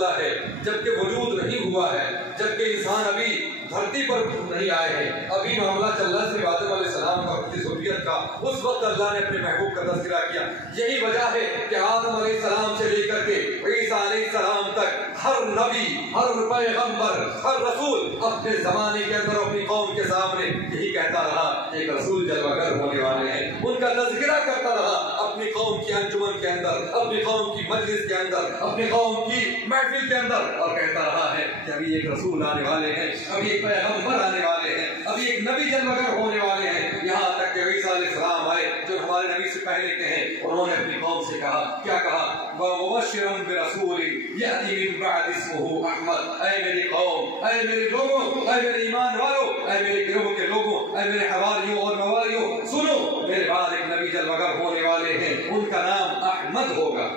مسئلہ ہے، جبکہ وجود نہیں ہوا ہے، جبکہ انسان ابھی دھرتی پر نہیں آئے ہیں، ابھی معاملہ چل رہا ہے آدم علیہ السلام کا، اپنی ذریت کا، اس وقت اللہ نے اپنے محبوب کا تذکرہ کیا۔ یہی وجہ ہے کہ آدم علیہ السلام سے لے کر کے عیسیٰ علیہ السلام تک ہر نبی، ہر پیغمبر، ہر رسول اپنے زمانے کے اندر اپنی قوم کے سامنے یہی کہتا رہا، ایک رسول جلوہ گر ہونے والے ہیں، ان کا تذکرہ کرتا رہا اپنی قوم کی انجمن کے اندر، اپنی قوم کی مجلس کے اندر، اپنی قوم کی محفل کے اندر، اور کہتا رہا ہے کہ ابھی ایک رسول آنے والے ہیں، ابھی ایک پیغمبر آنے والے ہیں، ابھی ایک نبی جلوہ گر ہونے والے ہیں۔ یہاں تک کہ عیسیٰ علیہ السلام آئے جو ہمارے نبی سے پہلے کے ہیں، انہوں نے اپنی قوم سے کہا، کیا کہا؟ وَمُبَشِّرًا بِرَسُولٍ يَأْتِي مِن بَعْدِ اسْمُهُ أَحْمَدُ، اے میری قوم، اے میرے لوگوں، اے میرے ایمان والوں، اے میرے گروہ کے لوگوں، اے میرے حواریوں اور مواریوں، سنو، میرے بعد ایک نبی جلوہ گر ہونے والے ہیں، ان کا نام احمد ہوگا۔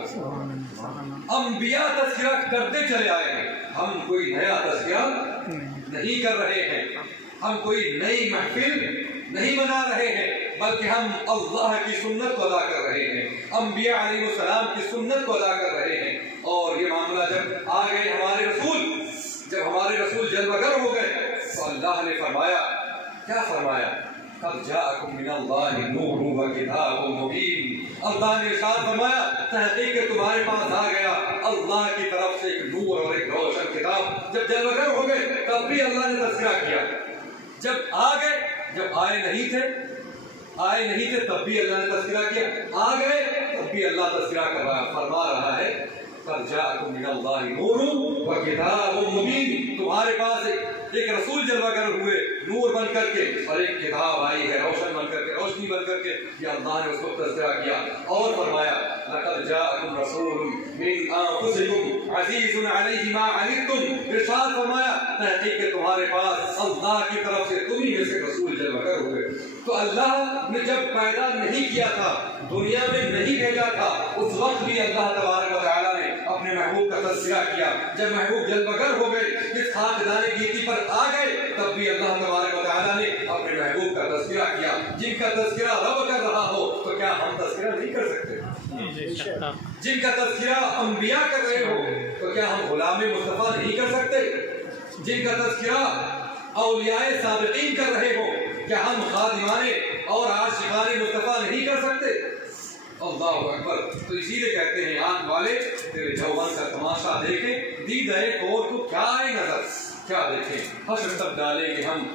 انبیاء تذکرہ کرتے چلے آئے ہیں، ہم کوئی نیا تذکرہ نہیں کر رہے ہیں، ہم کوئی نئی محفل نہیں بنا رہے ہیں، بلکہ ہم اللہ کی سنت کو ادا کر رہے ہیں، انبیاء علیہ السلام کی سنت کو ادا کر رہے ہیں۔ اور یہ معاملہ جب آ گئے ہمارے رسول، جب ہمارے رسول جلوہ گر ہو گئے تو اللہ نے فرمایا، کیا فرمایا؟ قد جاءکم من اللہ نور وکتاب مبین، اللہ نے ارشاد فرمایا تحقیق کہ تمہارے پاس آ گیا اللہ کی طرف سے ایک نور اور ایک روشن کتاب۔ جب جلوہ گر ہو گئے تب بھی اللہ نے تذکرہ کیا، جب آ گئے، جب آئے نہیں تھے تب بھی اللہ نے تذکرہ کیا، آ گئے تب بھی اللہ تذکرہ کر رہا، فرما رہا ہے قد جاءکم من اللہ نور وکتاب مبین، تمہارے پاس ایک رسول جلوہ گر ہوئے نور بن کر کے، اور ایک کتاب آئی ہے روشن بن کر کے، روشنی بن کر کے، یہ اللہ نے اس کو تذکرہ کیا اور فرمایا لقد جاءکم رسول من انفسکم عزیز علیہ ما عنتم، ارشاد فرمایا تحقیق کہ تمہارے پاس اللہ کی طرف سے تمہیں میں سے رسول جلوہ گر ہوئے۔ تو اللہ نے جب پیدا نہیں کیا تھا، دنیا میں نہیں بھیجا تھا، اس وقت بھی اللہ تبارک و تعالیٰ نے اپنے محبوب کا تذکرہ کیا۔ جب محبوب جلوہ گر ہو گئے، اس خاکدان گیتی پر آ گئے، تب بھی اللہ تبارک و تعالیٰ نے اپنے محبوب کا تذکرہ کیا۔ جن کا تذکرہ رب کر رہا ہو تو کیا ہم تذکرہ نہیں کر سکتے؟ جن کا تذکرہ انبیاء کر رہے ہو تو کیا ہم غلام مصطفیٰ نہیں کر سکتے؟ جن کا تذکرہ اولیاء سابقین کر رہے ہو کیا ہم خادمان اور عاشقان مصطفیٰ نہیں کر سکتے؟ اللہ اکبر۔ تو اسی لیے کہتے ہیں آنکھ والے تیرے جوان کا تماشا دیکھیں، دید ہے اور تو کیا نظر، کیا دیکھیں، حشر تک ڈالیں گے ہم